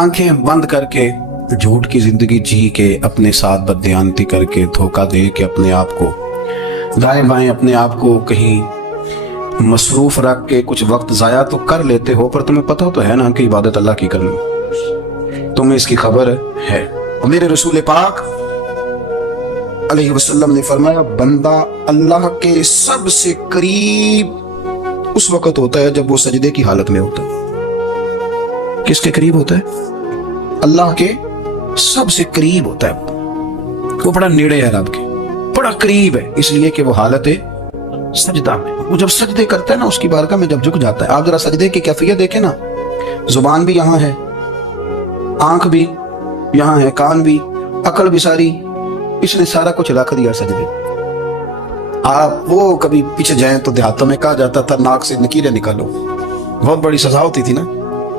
آنکھیں بند کر کے جھوٹ کی زندگی جی کے اپنے ساتھ بددیانتی کر کے دھوکہ دے کے اپنے آپ کو دائیں بائیں اپنے آپ کو کہیں مصروف رکھ کے کچھ وقت ضائع تو کر لیتے ہو، پر تمہیں پتہ تو ہے نا کہ عبادت اللہ کی کرنی، تمہیں اس کی خبر ہے۔ اور میرے رسول پاک علیہ وسلم نے فرمایا بندہ اللہ کے سب سے قریب اس وقت ہوتا ہے جب وہ سجدے کی حالت میں ہوتا ہے۔ کس کے قریب ہوتا ہے؟ اللہ کے سب سے قریب ہوتا ہے، وہ بڑا نیڑے ہے رب کے، بڑا قریب ہے، اس لیے کہ وہ حالت سجدہ میں، وہ جب سجدے کرتا ہے نا اس کی بارگاہ میں جب جھک جاتا ہے۔ آپ ذرا سجدے کی کیفیت دیکھیں نا، زبان بھی یہاں ہے، آنکھ بھی یہاں ہے، کان بھی، عقل بھی ساری، اس نے سارا کچھ رکھ دیا سجدے۔ آپ وہ کبھی پیچھے جائیں تو دیہاتوں میں کہا جاتا تھا ناک سے نکیریں نکالو، بہت بڑی سزا ہوتی تھی نا،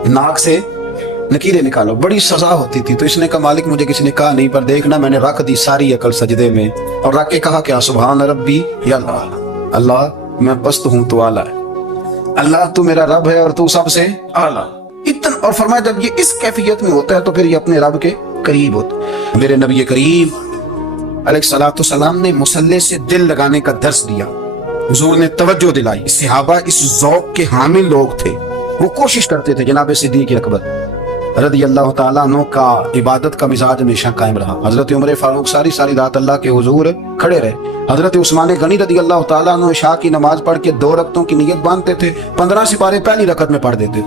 ناک سے نکیریں نکالو، بڑی سزا ہوتی تھی۔ تو اس نے کہا مالک مجھے کسی نے کہا نہیں، پر دیکھنا میں نے رکھ دی ساری عقل سجدے میں، اور رکھ کے کہا کیا سبحان ربی یا اللہ، اللہ میں پست ہوں تو اعلیٰ ہے، اللہ تو میرا رب ہے اور تو سب سے اعلیٰ۔ اتنا، اور فرمایا جب یہ اس کیفیت میں ہوتا ہے تو پھر یہ اپنے رب کے قریب ہوتا ہے۔ میرے نبی کریم علیہ الصلوۃ والسلام نے مصلی سے دل لگانے کا درس دیا، حضور نے توجہ دلائی، صحابہ اس ذوق کے حامل لوگ تھے، وہ کوشش کرتے تھے۔ جناب صدیق اکبر رضی اللہ تعالیٰ عنہ کا عبادت کا مزاج ہمیشہ قائم رہا۔ حضرت عمر فاروق ساری رات اللہ کے حضور کھڑے رہے۔ حضرت عثمان غنی رضی اللہ تعالیٰ عنہ عشاء کی نماز پڑھ کے 2 رکعتوں کی نیت باندھتے تھے، 15 سپارے پہلی رکعت میں پڑھ دیتے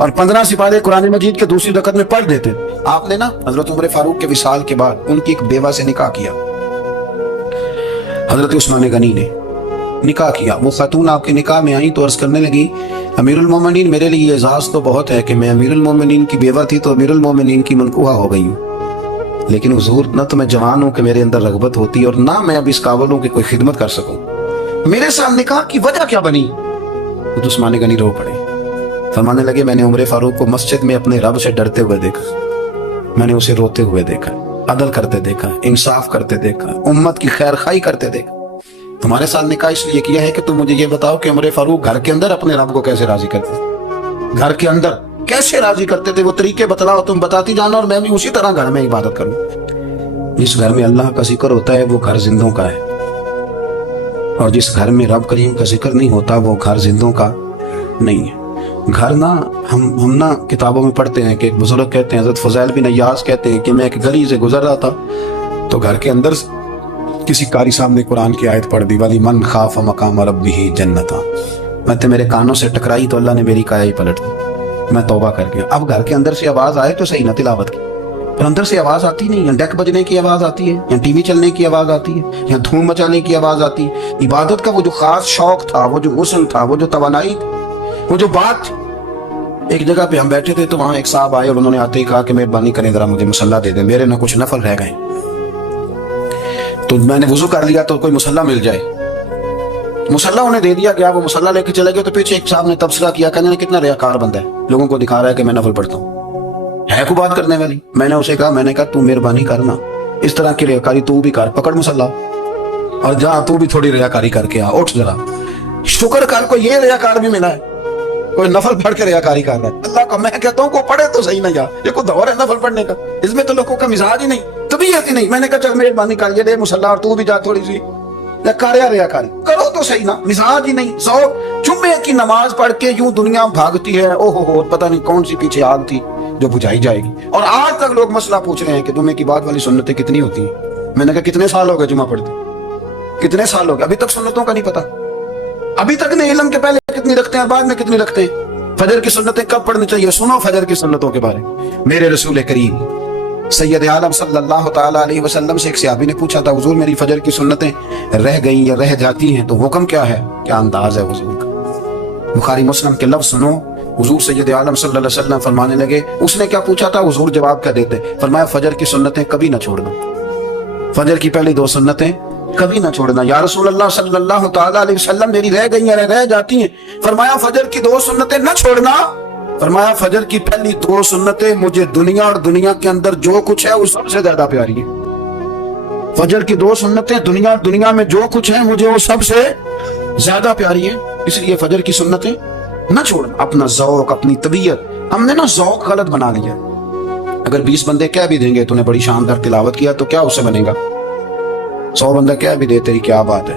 اور 15 سپارے قرآن مجید کے دوسری رکعت میں پڑھ دیتے۔ آپ نے نا حضرت عمر فاروق کے وصال کے بعد ان کی ایک بیوہ سے نکاح کیا، حضرت عثمان غنی نے نکاح کیا۔ وہ خاتون آپ کے نکاح میں آئیں تو عرض کرنے لگی امیر المومنین میرے لیے اعزاز تو بہت ہے کہ میں امیر المومنین کی بیوہ تھی تو امیر المومنین کی منکوحہ ہو گئی ہوں، لیکن حضور نہ تو میں جوان ہوں کہ میرے اندر رغبت ہوتی اور نہ میں اب اس قابل ہوں کہ کوئی خدمت کر سکوں، میرے ساتھ نکاح کی وجہ کیا بنی؟ تو عثمان غنی رو پڑے، فرمانے لگے میں نے عمر فاروق کو مسجد میں اپنے رب سے ڈرتے ہوئے دیکھا، میں نے اسے روتے ہوئے دیکھا، عدل کرتے دیکھا، انصاف کرتے دیکھا، امت کی خیر خواہی کرتے دیکھا۔ تمہارے ساتھ نکاح اس لیے کیا ہے کہ تم مجھے یہ بتاؤ کہ عمر فاروق گھر کے اندر اپنے رب کو کیسے راضی کرتے، گھر کے اندر کیسے راضی کرتے تھے، وہ طریقے بتلاؤ، تم بتاتی جانا اور میں بھی اسی طرح گھر میں عبادت کروں۔ جس گھر میں اللہ کا ذکر ہوتا ہے وہ گھر زندوں کا ہے، اور جس گھر میں رب کریم کا ذکر نہیں ہوتا وہ گھر زندوں کا نہیں ہے۔ گھر نا ہم نا کتابوں میں پڑھتے ہیں کہ ایک بزرگ کہتے ہیں، حضرت فضیل بن عیاض کہتے ہیں کہ میں ایک گلی سے گزر رہا تھا تو گھر کے اندر کسی قاری صاحب نے قرآن کی آیت پڑھ دی، وَلِمَنْ من خاف مقام ربہ جنتا، میں تو میرے کانوں سے ٹکرائی تو اللہ نے میری کایا ہی پلٹ دی، میں توبہ کر گیا۔ اب گھر کے اندر سے آواز آئے تو صحیح نہ تلاوت کی، پر اندر سے آواز آتی نہیں، یا ڈیک بجنے کی آواز آتی ہے، یا ٹی وی چلنے کی آواز آتی ہے، یا دھوم مچانے کی آواز آتی ہے۔ عبادت کا وہ جو خاص شوق تھا، وہ جو غسل تھا، وہ جو توانائی تھی، وہ جو بات تھی۔ ایک جگہ پہ ہم بیٹھے تھے تو وہاں ایک صاحب آئے اور انہوں نے آتے ہی کہا کہ مہربانی کریں ذرا مجھے مصلی دے دیں، میرے نہ کچھ نفل رہ گئے، تو میں نے وضو کر لیا تو کوئی مصلی مل جائے، مصلی انہیں دے دیا گیا، وہ مصلی لے کے چلے گئے تو پیچھے ایک صاحب نے تبصرہ کیا، کہنے نے کتنا ریاکار بندہ ہے، لوگوں کو دکھا رہا ہے کہ میں نفل پڑھتا ہوں، ہے کوئی بات کرنے والی؟ میں نے اسے کہا تو مہربانی کرنا، اس طرح کی ریاکاری تو بھی کر، پکڑ مصلی اور جا تو بھی تھوڑی ریاکاری کر کے آ، اٹھ ذرا، شکر کر کو یہ ریاکار بھی ملا ہے، کوئی نفل پڑھ کے ریاکاری کر رہا ہے۔ اللہ کا میں کہتا ہوں کو پڑھے تو صحیح نہ، یار یہ کوئی دور ہے نفل پڑھنے کا، اس میں تو لوگوں کا مزاج ہی نہیں، طبیعت ہی نہیں۔ میں نے کہا چل مہربانی کر یہ دے مصلی اور تو بھی جا تھوڑی سی ریاکاری کرو تو صحیح نا، مزاج ہی نہیں۔ جمعے کی نماز پڑھ کے یوں دنیا بھاگتی ہے، اوہ ہو پتہ نہیں کون سی پیچھے آگ تھی جو بجھائی جائے گی، اور آج تک لوگ مسئلہ پوچھ رہے ہیں کہ جمعے کی بعد والی سنتیں کتنی ہوتی ہیں۔ میں نے کہا کتنے سال ہو گئے جمعہ پڑھتے، کتنے سال ہو گئے، ابھی تک سنتوں کا نہیں پتا، ابھی تک نہیں علم کے پہلے کتنی رکھتے ہیں بعد میں کتنی رکھتے ہیں۔ فجر کی سنتیں کب پڑھنی چاہیے؟ سنو فجر کی سنتوں کے بارے میں۔ میرے رسول کریم سید عالم صلی اللہ تعالیٰ علیہ وسلم سے ایک صحابی نے پوچھا تھا حضور میری فجر کی سنتیں رہ گئیں یا رہ جاتی ہیں تو حکم کیا ہے؟ کیا انداز ہے حضور کا؟ بخاری مسلم کے لفظ سنو، حضور سید عالم صلی اللہ علیہ وسلم فرمانے لگے، اس نے کیا پوچھا تھا، حضور جواب کیا دیتے؟ فرمایا فجر کی سنتیں کبھی نہ چھوڑنا، فجر کی پہلی 2 سنتیں کبھی نہ چھوڑنا۔ یا رسول اللہ صلی اللہ تعالیٰ علیہ وسلم میری رہ گئی یا رہ جاتی ہیں؟ فرمایا فجر کی 2 سنتیں نہ چھوڑنا، فرمایا فجر کی پہلی 2 سنتیں مجھے دنیا اور دنیا کے اندر جو کچھ ہے وہ سب سے زیادہ پیاری ہے۔ فجر کی 2 سنتیں دنیا اور دنیا میں جو کچھ ہے مجھے وہ سب سے زیادہ پیاری ہے، اس لیے فجر کی سنتیں نہ چھوڑنا۔ اپنا ذوق، اپنی طبیعت، ہم نے نا ذوق غلط بنا لیا، اگر 20 بندے کہہ بھی دیں گے تو نے بڑی شاندار تلاوت کیا تو کیا اس سے بنے گا؟ 100 بندہ کہہ بھی دے تیری کیا بات ہے،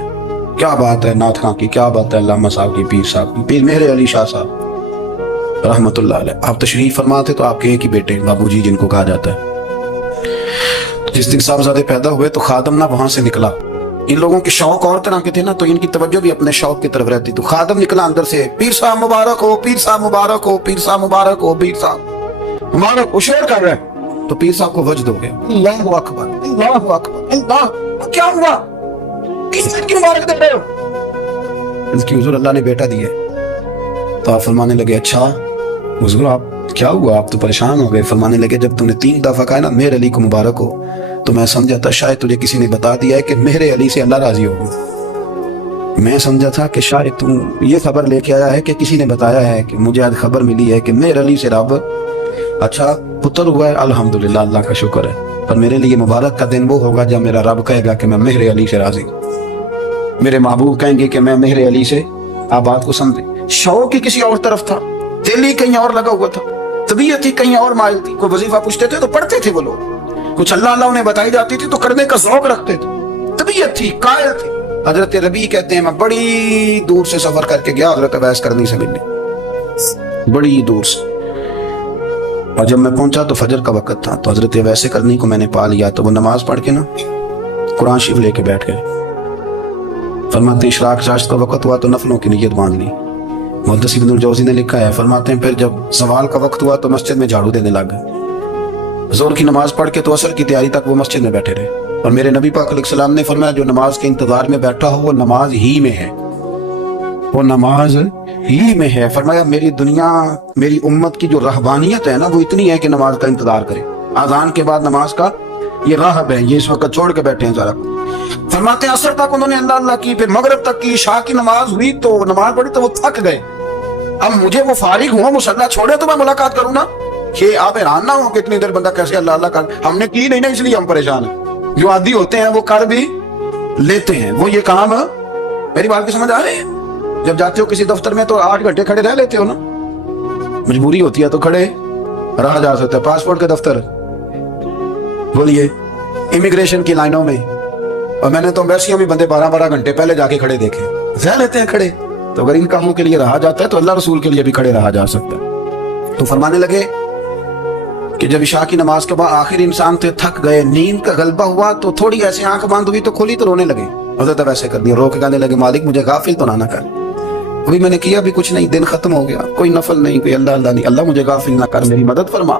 کیا بات ہے نعت خاں کی، کیا بات ہے علامہ صاحب کی، پیر صاحب کی، پیر مہر علی شاہ صاحب رحمت اللہ علیہ، آپ تشریف فرما تھے تو آپ کے ایک ہی بیٹے بابو جی جن کو کہا جاتا ہے، جس دن صاحبزادے پیدا ہوئے تو خادم نہ وہاں سے نکلا، ان لوگوں کے شوق اور طرح کے تھے نا تو ان کی توجہ بھی اپنے شوق کی طرف رہتی، تو خادم نکلا اندر سے، پیر صاحب مبارک ہو، پیر صاحب مبارک ہو، پیر صاحب مبارک ہو، پیر صاحب مبارک ہو، شعر کر رہے ہیں، تو پیر صاحب کو وجد ہو گیا، اللہ اکبر اللہ اکبر، اللہ کیا ہوا، کس کی مبارک دے رہے ہو؟ اس کی حضور اللہ نے بیٹا دی ہے، تو آپ فرمانے لگے اچھا حضور آپ کیا ہوا، آپ تو پریشان ہو گئے، فرمانے لگے جب تم نے 3 دفعہ کہا نا مہر علی کو مبارک ہو تو میں سمجھا تھا شاید تجھے کسی نے بتا دیا ہے کہ مہر علی سے اللہ راضی ہوگا، میں سمجھا تھا کہ شاید تم یہ خبر لے کے آیا ہے کہ کسی نے بتایا ہے کہ مجھے آج خبر ملی ہے کہ مہر علی سے رب اچھا پتر ہوا ہے، الحمدللہ اللہ کا شکر ہے، پر میرے لیے مبارک کا دن وہ ہوگا جب میرا رب کہے گا کہ میں مہر علی سے راضی ہوں، میرے محبوب کہیں گے کہ میں مہر علی سے، آپ بات کو سمجھیں، شوق ہی کسی اور طرف تھا، دل ہی کہیں اور لگا ہوا تھا، طبیعت ہی کہیں اور مائل تھی، کوئی وظیفہ پوچھتے تھے تو پڑھتے تھے وہ لوگ، کچھ اللہ اللہ انہیں بتائی جاتی تھی تو کرنے کا ذوق رکھتے تھے، طبیعت تھی قائل تھی۔ حضرت ربیع کہتے ہیں میں بڑی دور سے سفر کر کے گیا حضرت اویس کرنی سے ملنے، بڑی دور سے، اور جب میں پہنچا تو فجر کا وقت تھا، تو حضرت اویس کرنی کو میں نے پا لیا، تو وہ نماز پڑھ کے نا قرآن شریف لے کے بیٹھ گئے، فرماتے ہیں اشراق چاشت کا وقت ہوا تو نفلوں کی نیت باندھ لی، محدث ابن الجوزی نے لکھا ہے، فرماتے ہیں پھر جب زوال کا وقت ہوا تو مسجد میں جھاڑو دینے لگ گئے، زور کی نماز پڑھ کے تو عصر کی تیاری تک وہ مسجد میں بیٹھے رہے، اور میرے نبی پاک علیہ السلام نے فرمایا جو نماز کے انتظار میں بیٹھا ہو وہ نماز ہی میں ہے، وہ نماز ہی میں ہے، فرمایا میری دنیا میری امت کی جو رہبانیت ہے نا وہ اتنی ہے کہ نماز کا انتظار کرے، اذان کے بعد نماز کا یہ راہب ہے، یہ اس وقت چھوڑ کے بیٹھے ہیں ذرا، فرماتے ہیں عصر تک انہوں نے اللہ اللہ کی، پھر مغرب تک کی، عشاء کی نماز ہوئی تو نماز پڑھی تو وہ تھک گئے، اب مجھے وہ فارغ ہوا مصلی چھوڑے تو میں ملاقات کروں نا، کہ آپ حیران نہ ہو کہ اتنی دیر بندہ کیسے اللہ اللہ کر، ہم نے کی نہیں نا اس لیے ہم پریشان ہیں، جو عادی ہوتے ہیں وہ کر بھی لیتے ہیں، وہ یہ کام میری بات کی سمجھ آ رہی ہے، جب جاتے ہو کسی دفتر میں تو 8 گھنٹے کھڑے رہ لیتے ہو نا، مجبوری ہوتی ہے تو کھڑے رہا جا سکتا ہے، پاسپورٹ کا دفتر بولیے امیگریشن کی لائنوں میں، اور میں نے تو ایمبیسیوں میں بندے 12 گھنٹے پہلے جا کے کھڑے دیکھے، رہ لیتے ہیں کھڑے، تو اگر ان کاموں کے لیے رہا جاتا ہے تو اللہ رسول کے لیے بھی کھڑے رہا جا سکتا ہے۔ تو فرمانے لگے کہ جب عشاء کی نماز کے بعد آخر انسان تھے تھک گئے، نیند کا غلبہ ہوا تو تھوڑی ایسی آنکھ بند ہوئی تو کھولی تو رونے لگے، حضرت ویسے کر دیا، رو کے کہنے لگے مالک مجھے غافل تو نہ کر، ابھی میں نے کیا بھی کچھ نہیں، دن ختم ہو گیا، کوئی نفل نہیں، کوئی اللہ اللہ نہیں، اللہ مجھے غافل نہ کر، میری مدد فرما۔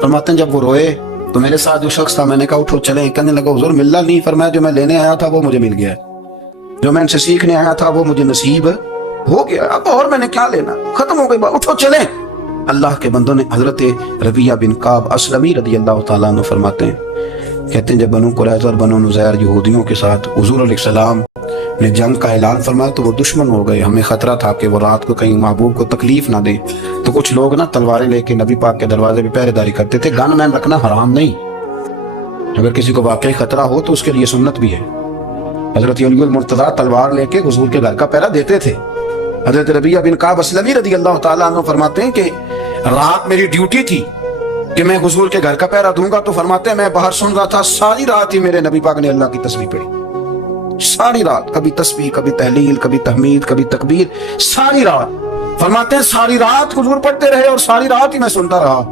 فرماتے ہیں جب وہ روئے تو میرے ساتھ جو شخص تھا میں نے کہا اٹھو چلیں، کہنے لگا حضور ملنا نہیں، فرمایا جو میں لینے آیا تھا وہ مجھے مل گیا ہے، جو میں ان سے سیکھنے آیا تھا وہ مجھے نصیب ہو گیا، اب اور میں نے کیا لینا، ختم ہو گئی بات، اٹھو چلیں۔ اللہ کے بندوں نے حضرت ربیعہ بن کعب اسلمی رضی اللہ تعالیٰ عنہ فرماتے ہیں، کہتے ہیں جب بنو قریظہ اور بنو نذیر یہودیوں کے ساتھ حضور علیہ السلام نے جنگ کا اعلان فرمایا تو وہ دشمن ہو گئے، ہمیں خطرہ تھا کہ وہ رات کو کہیں محبوب کو تکلیف نہ دے، تو کچھ لوگ نا تلواریں لے کے نبی پاک کے دروازے پہ پہرے داری کرتے تھے، گن مین رکھنا حرام نہیں، اگر کسی کو واقعی خطرہ ہو تو اس کے لیے سنت بھی ہے، حضرت علی المرتضیٰ تلوار لے کے حضور کے گھر کا پہرا دیتے تھے۔ حضرت ربیعہ بن کعب اسلمی رضی اللہ تعالیٰ عنہ فرماتے ہیں کہ رات میری ڈیوٹی تھی کہ میں حضور کے گھر کا پہرا دوں گا، تو فرماتے ہیں میں باہر سن رہا تھا، ساری رات ہی میرے نبی پاک نے اللہ کی تسبیح پڑھی، ساری رات، کبھی تسبیح کبھی تحلیل کبھی تحمید کبھی تکبیر، ساری رات، فرماتے ہیں ساری رات حضور پڑھتے رہے اور ساری رات ہی میں سنتا رہا،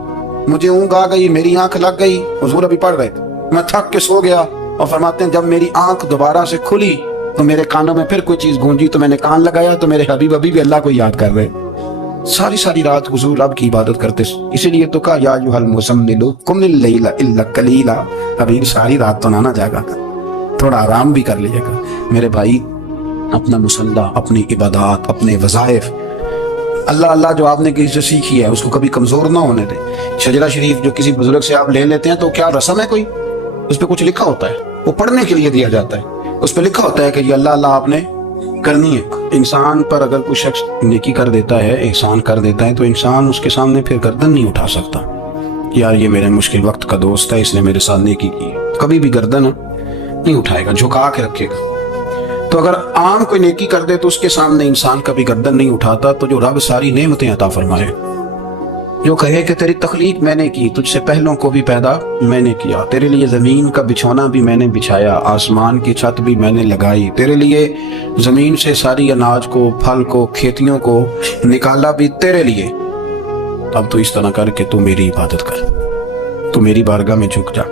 مجھے اونگ آ گئی، میری آنکھ لگ گئی، حضور ابھی پڑھ رہے تھے، میں تھک کے سو گیا، اور فرماتے ہیں جب میری آنکھ دوبارہ سے کھلی تو میرے کانوں میں پھر کوئی چیز گونجی تو میں نے کان لگایا تو میرے حبیب ابھی بھی اللہ کو یاد کر رہے، ساری رات حضور رب کی عبادت کرتے، اسی لیے تو کہا یا ایھا المزمل قم اللیل الا قلیلا، حبیب ساری رات تو نہ جاگا کر، تھوڑا آرام بھی کر لیے گا میرے بھائی، اپنا مصلی، اپنی عبادات، اپنے وظائف، اللہ اللہ جو آپ نے کسی سے سیکھی ہے اس کو کبھی کمزور نہ ہونے دیں۔ شجرہ شریف جو کسی بزرگ سے آپ لے لیتے ہیں تو کیا رسم ہے کوئی؟ اس پہ کچھ لکھا ہوتا ہے، وہ پڑھنے کے لیے دیا جاتا ہے، اس پہ لکھا ہوتا ہے کہ یہ اللہ اللہ آپ نے کرنی ہے۔ انسان پر اگر کوئی شخص نیکی کر دیتا ہے، احسان کر دیتا ہے، تو انسان اس کے سامنے پھر گردن نہیں اٹھا سکتا، یار یہ میرے مشکل وقت کا دوست ہے، اس نے میرے ساتھ نیکی کی، کبھی بھی گردن نہیں اٹھائے گا، جھکا کے رکھے گا۔ تو اگر عام کوئی نیکی کر دے تو اس کے سامنے انسان کبھی گردن نہیں اٹھاتا، تو جو رب ساری نعمتیں عطا فرمائے، جو کہے کہ تیری تخلیق میں نے کی، تجھ سے پہلوں کو بھی پیدا میں نے کیا، تیرے لیے زمین کا بچھونا بھی میں نے بچھایا، آسمان کی چھت بھی میں نے لگائی، تیرے لیے زمین سے ساری اناج کو، پھل کو، کھیتیوں کو نکالا بھی تیرے لیے۔ اب تو اس طرح کر کہ تو میری عبادت کر، تو میری بارگاہ میں جھک جا۔